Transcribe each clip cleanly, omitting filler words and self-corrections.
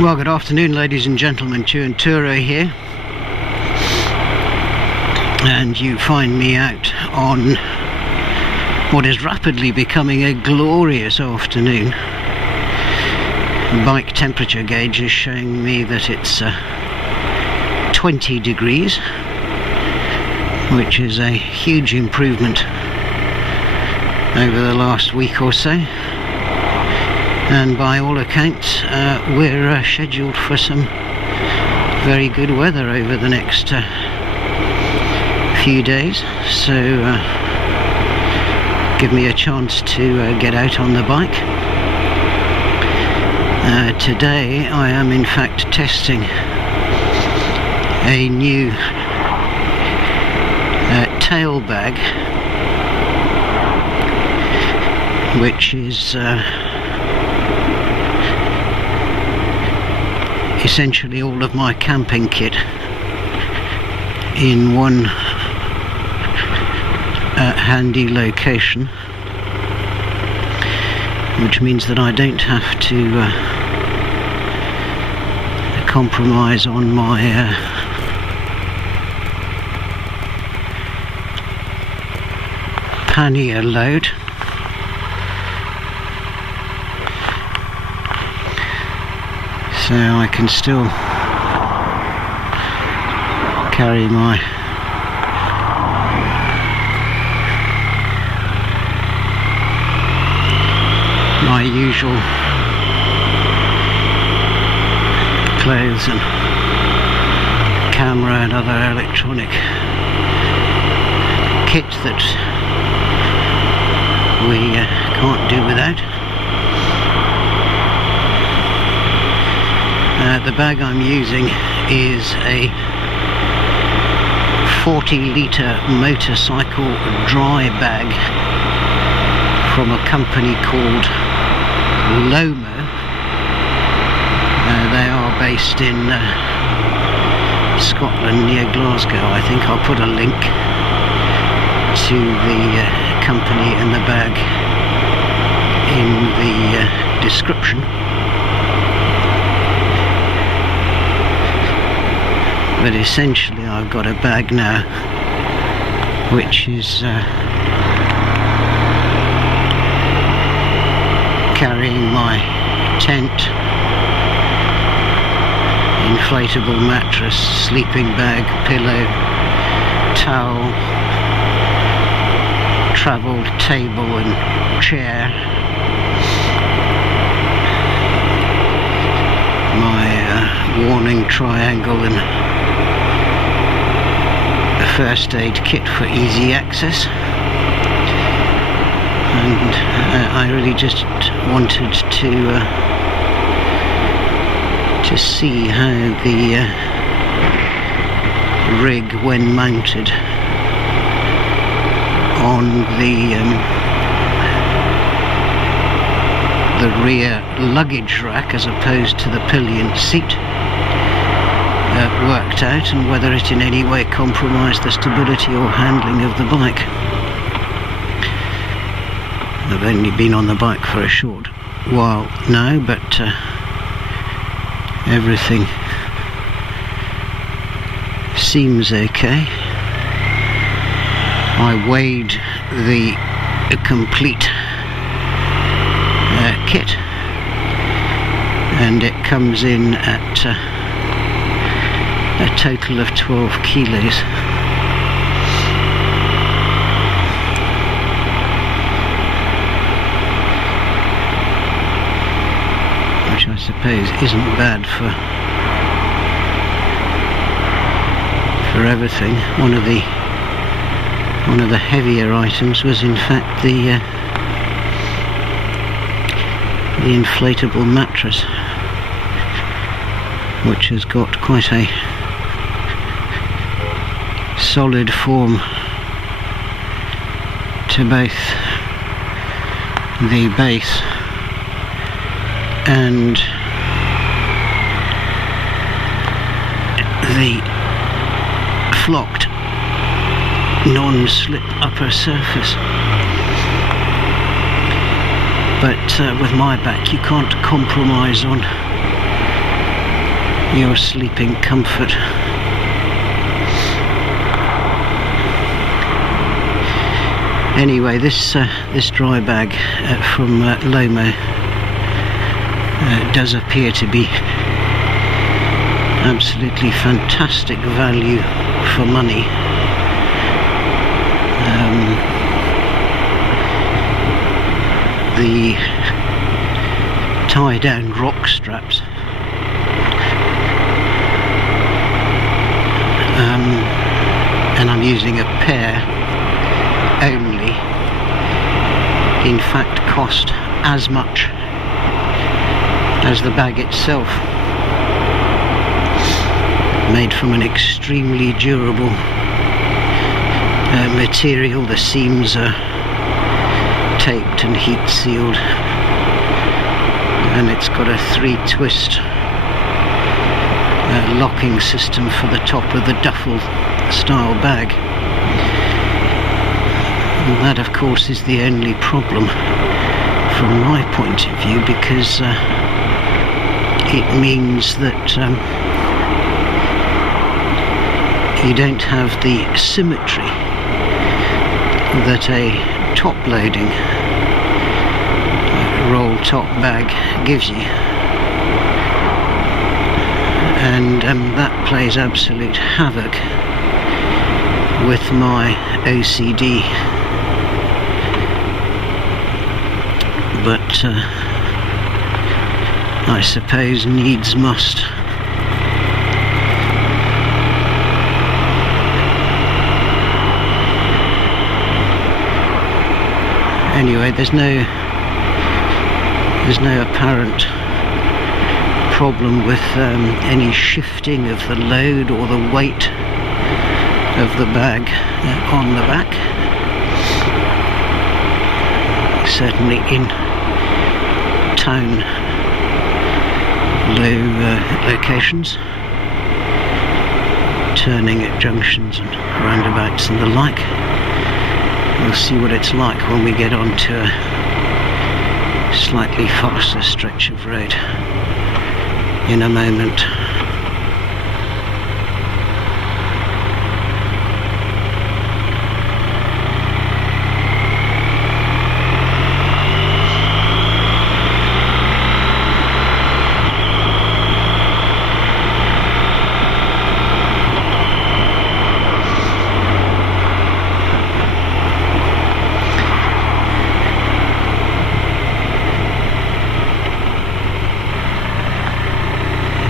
Well, good afternoon, ladies and gentlemen. Turo here, and you find me out on what is rapidly becoming a glorious afternoon. Bike temperature gauge is showing me that it's 20 degrees, which is a huge improvement over the last week or so. And by all accounts, we're scheduled for some very good weather over the next few days. So give me a chance to get out on the bike. Today I am in fact testing a new tail bag, which is essentially all of my camping kit in one handy location, which means that I don't have to compromise on my pannier load. So I can still carry my usual clothes and camera and other electronic kit that we can't do without. The bag I'm using is a 40-litre motorcycle Drybag from a company called Lomo. They are based in Scotland, near Glasgow. I think I'll put a link to the company and the bag in the description. But essentially I've got a bag now which is carrying my tent, inflatable mattress, sleeping bag, pillow, towel, travel table and chair, my warning triangle and first aid kit for easy access. And I really just wanted to see how the rig, when mounted on the rear luggage rack as opposed to the pillion seat, worked out, and whether it in any way compromised the stability or handling of the bike. I've only been on the bike for a short while now, but everything seems okay. I weighed the complete kit, and it comes in at a total of 12 kilos. Which I suppose isn't bad for everything. One of the heavier items was in fact the inflatable mattress, which has got quite a solid form to both the base and the flocked non-slip upper surface. But with my back you can't compromise on your sleeping comfort. Anyway, this Drybag from Lomo does appear to be absolutely fantastic value for money. The tie-down rock straps and I'm using a pair only, in fact cost as much as the bag itself, made from an extremely durable material. The seams are taped and heat sealed, and it's got a 3-twist locking system for the top of the duffel style bag. And that of course is the only problem from my point of view, because it means that you don't have the symmetry that a top loading roll top bag gives you, and that plays absolute havoc with my OCD. But I suppose needs must. Anyway, there's no apparent problem with any shifting of the load or the weight of the bag on the back. Certainly in town low locations, turning at junctions and roundabouts and the like. We'll see what it's like when we get onto a slightly faster stretch of road in a moment.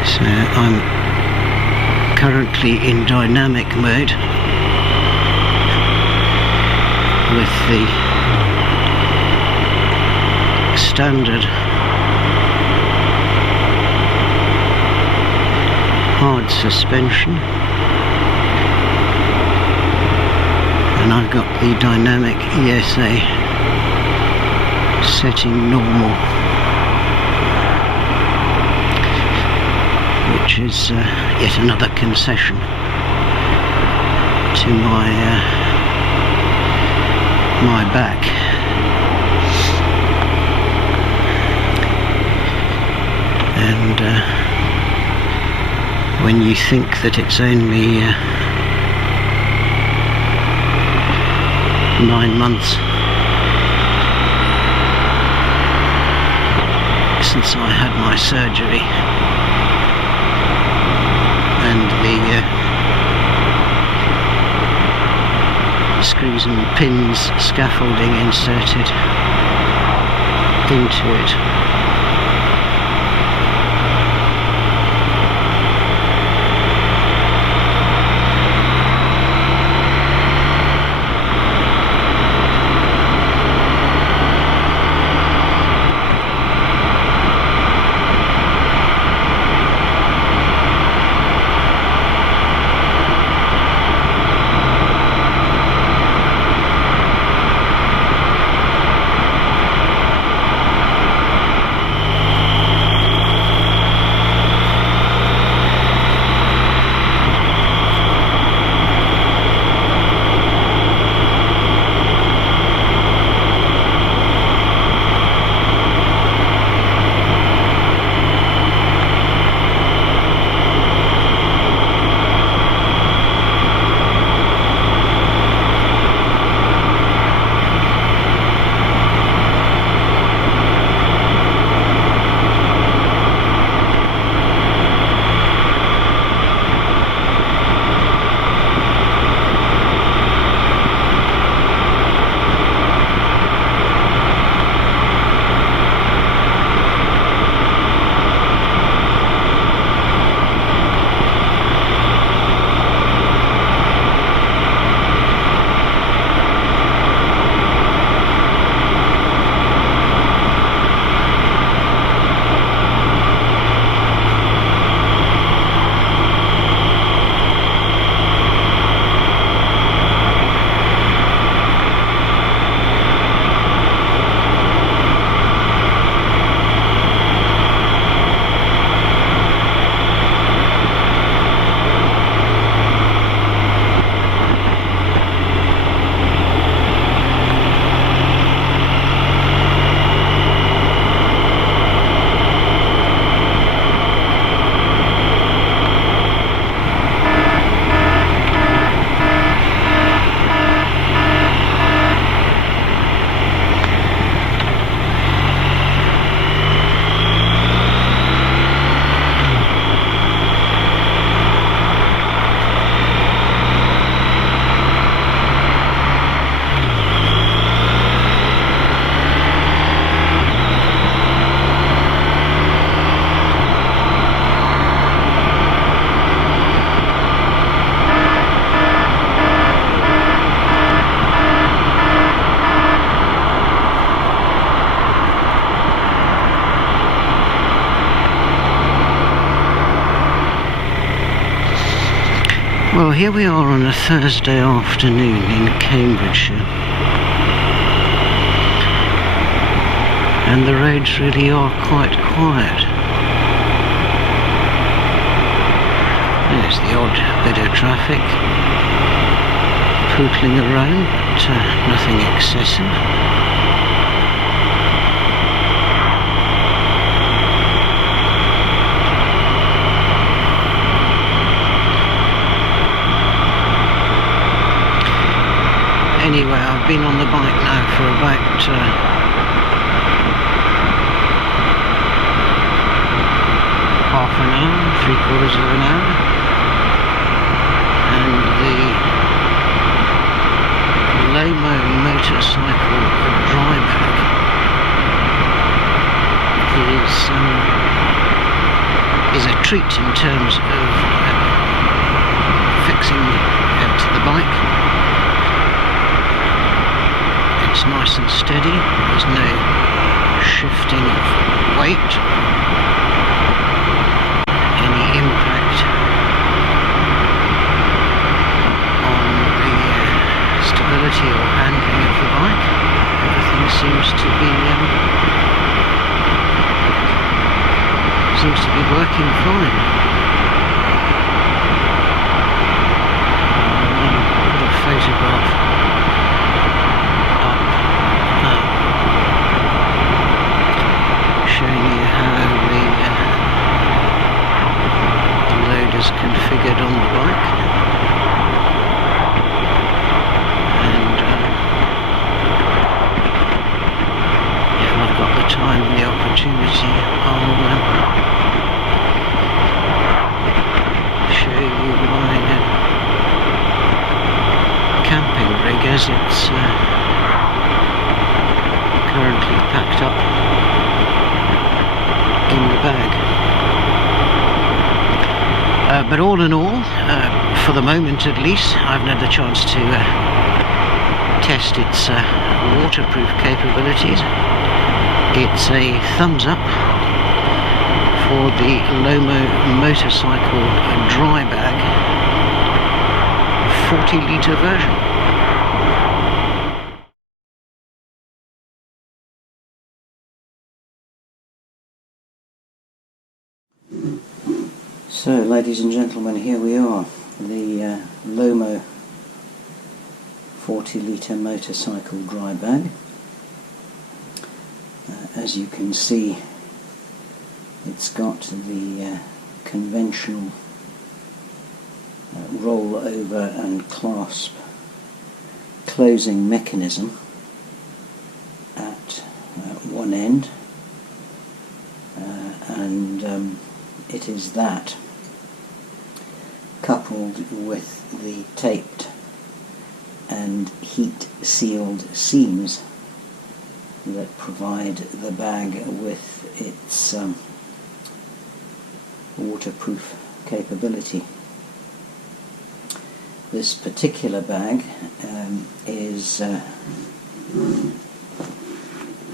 So I'm currently in dynamic mode with the standard hard suspension, and I've got the dynamic ESA setting normal, which is yet another concession to my back. And when you think that it's only 9 months since I had my surgery, and the screws and pins scaffolding inserted into it, here we are on a Thursday afternoon in Cambridgeshire, and the roads really are quite quiet. There's the odd bit of traffic pootling around, but nothing excessive. Anyway, I've been on the bike now for about half an hour, 3/4 of an hour, and the Lomo motorcycle Drybag is a treat in terms of fixing to the bike. It's nice and steady, there's no shifting of weight, any impact on the stability or handling of the bike. Everything seems to be working fine. I'll put a photograph showing you how the load is configured on the bike, and if I've got the time and the opportunity, I'll show you my camping rig as it's currently packed up in the bag. But all in all, for the moment at least, I've had the chance to test its waterproof capabilities. It's a thumbs up for the Lomo motorcycle Drybag 40-litre version. So, ladies and gentlemen, here we are, the Lomo 40-litre motorcycle Drybag. As you can see, it's got the conventional roll over and clasp closing mechanism at one end, and it is that, coupled with the taped and heat sealed seams, that provide the bag with its waterproof capability. This particular bag is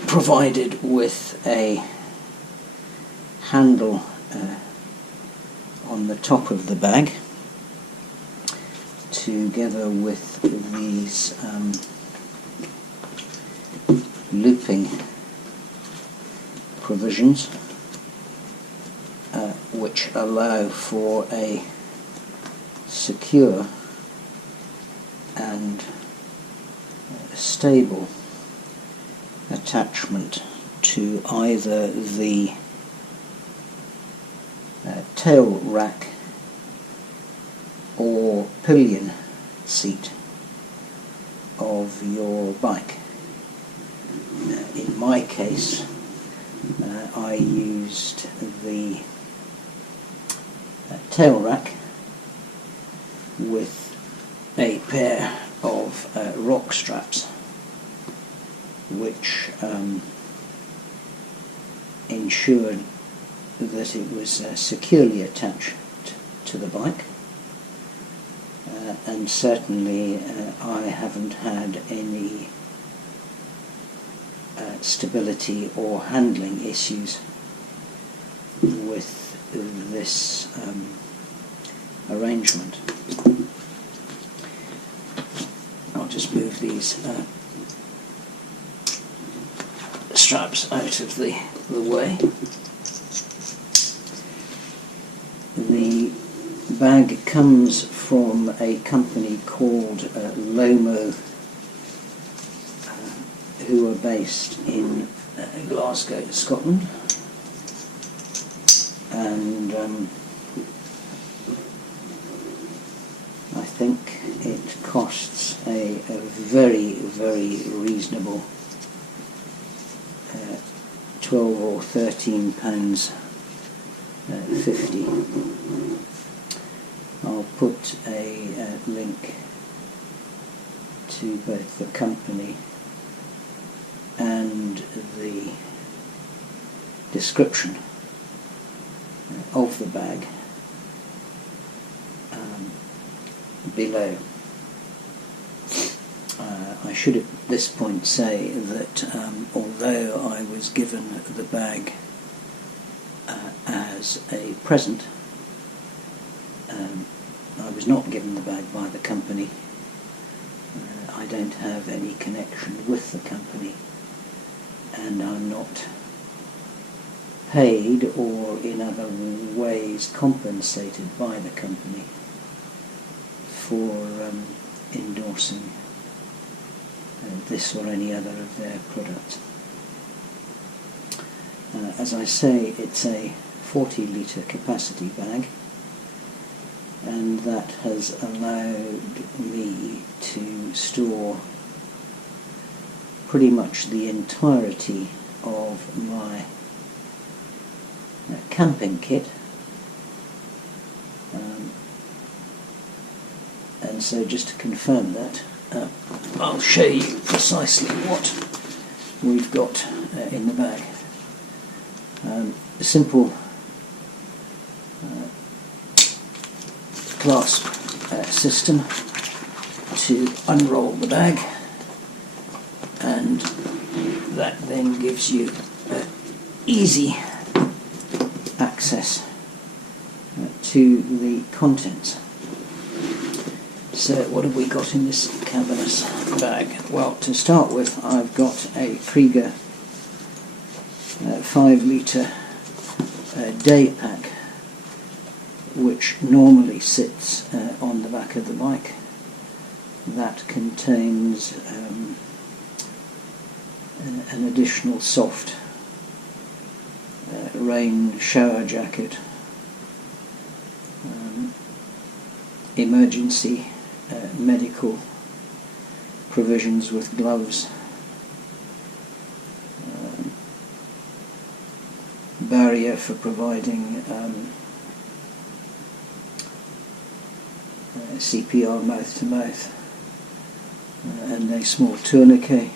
provided with a handle on the top of the bag, together with these looping provisions, which allow for a secure and stable attachment to either the tail rack or pillion seat of your bike. In my case, I used the tail rack with a pair of rock straps, which ensured that it was securely attached to the bike, and certainly I haven't had any stability or handling issues with this arrangement. I'll just move these straps out of the way. The bag comes from a company called Lomo, who are based in Glasgow, Scotland, and I think it costs a very, very reasonable £12 or £13.50. I'll put a link to both the company and the description of the bag below. I should at this point say that although I was given the bag as a present, I was not given the bag by the company. I don't have any connection with the company, and I'm not paid or in other ways compensated by the company for endorsing this or any other of their products. As I say, it's a 40-litre capacity bag, and that has allowed me to store pretty much the entirety of my camping kit, and so just to confirm that, I'll show you precisely what we've got in the bag. A simple clasp system to unroll the bag, and that then gives you easy access to the contents. So what have we got in this cavernous bag? Well, to start with, I've got a Krieger 5-litre day pack, which normally sits on the back of the bike. That contains an additional soft rain shower jacket, emergency medical provisions with gloves, barrier for providing CPR mouth to mouth, and a small tourniquet,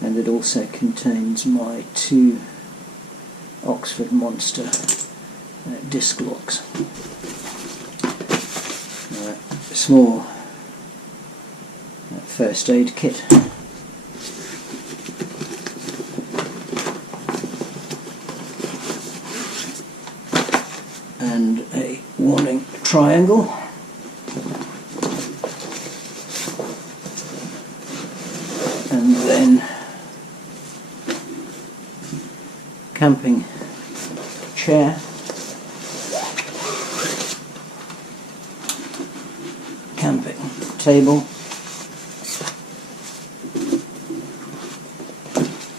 and it also contains my 2 Oxford Monster disc locks. A small first aid kit, and a warning triangle, and then camping chair, camping table,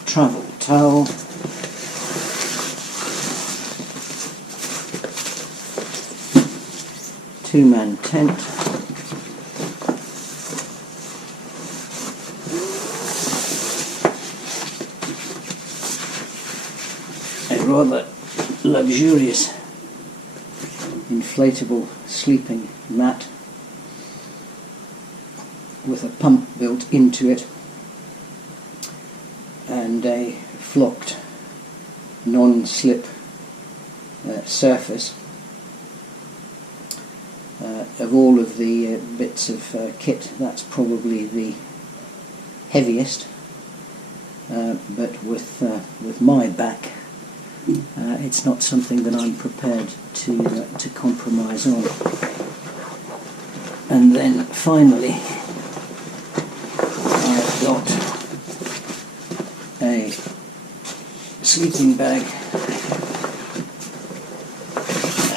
travel towel, two-man tent, a rather luxurious inflatable sleeping mat with a pump built into it, and a flocked non-slip surface. Of all of the bits of kit, that's probably the heaviest, but with my back, it's not something that I'm prepared to compromise on. And then finally, sleeping bag,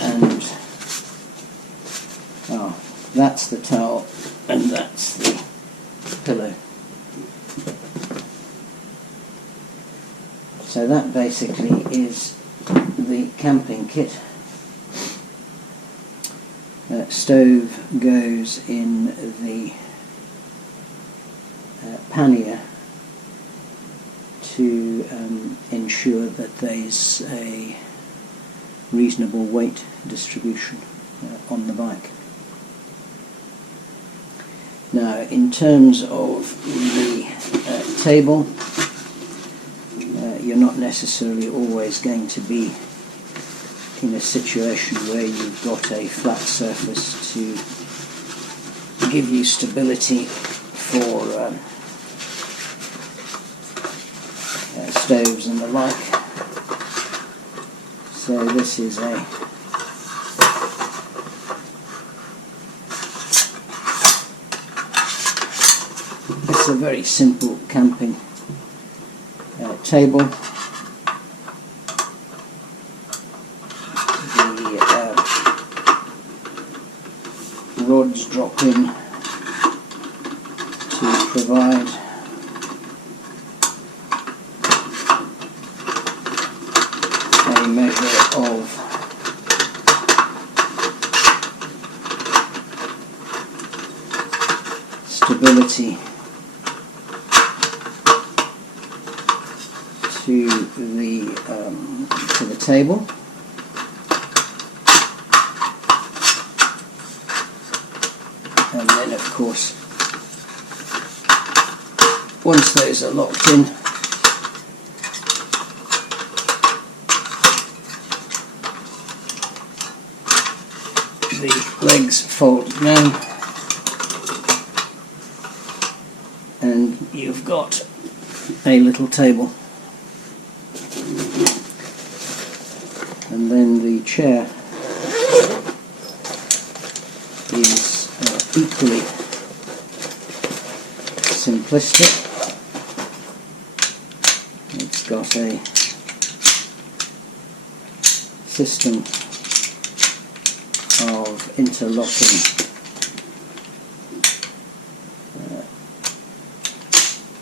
and that's the towel and that's the pillow. So that basically is the camping kit. Stove goes in the pannier to ensure that there's a reasonable weight distribution on the bike. Now, in terms of the table, you're not necessarily always going to be in a situation where you've got a flat surface to give you stability for stoves and the like. So this is it's a very simple camping table. The rods drop in to provide a measure of stability to the table. And then, of course, once those are locked in, the legs fold down and you've got a little table. And then the chair is equally simplistic. It's got a system of interlocking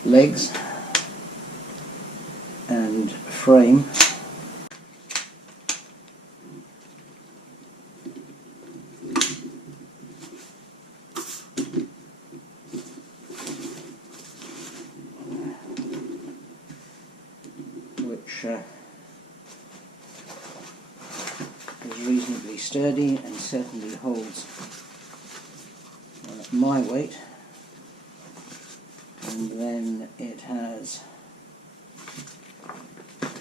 legs and frame. Which is reasonably sturdy and certainly holds my weight. And then it has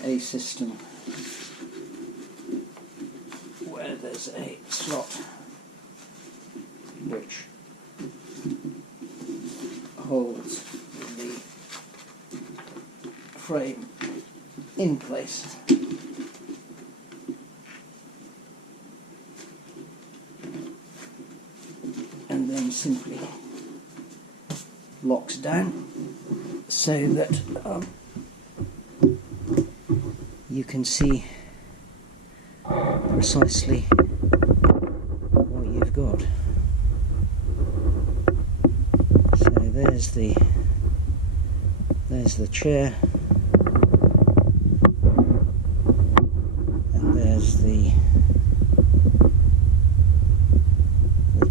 a system where there's a slot which holds the frame in place. And then simply locks down so that you can see precisely what you've got. So there's the chair, and there's the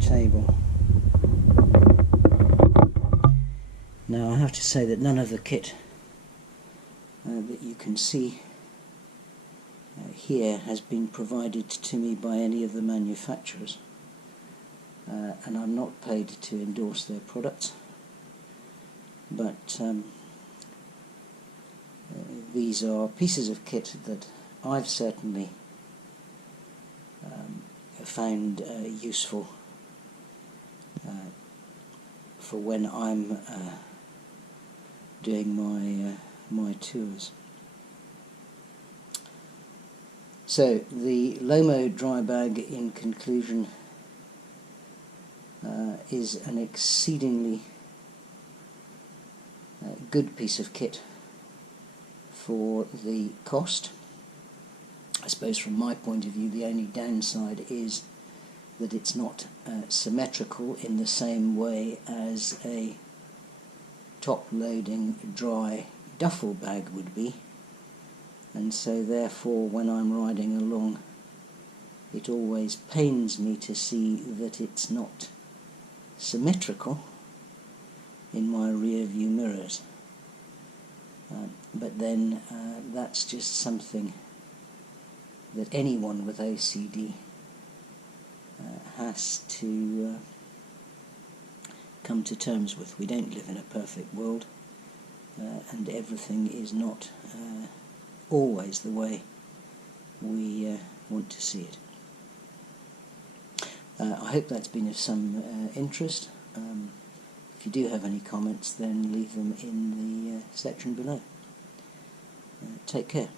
table. Now I have to say that none of the kit that you can see here has been provided to me by any of the manufacturers, and I'm not paid to endorse their products, but these are pieces of kit that I've certainly found useful for when I'm doing my tours. So the Lomo Drybag, in conclusion, is an exceedingly good piece of kit for the cost. I suppose from my point of view the only downside is that it's not symmetrical in the same way as a top-loading dry duffel bag would be, and so therefore when I'm riding along it always pains me to see that it's not symmetrical in my rear view mirrors. But then that's just something that anyone with OCD has to come to terms with. We don't live in a perfect world, and everything is not always the way we want to see it. I hope that's been of some interest. If you do have any comments, then leave them in the section below. Take care.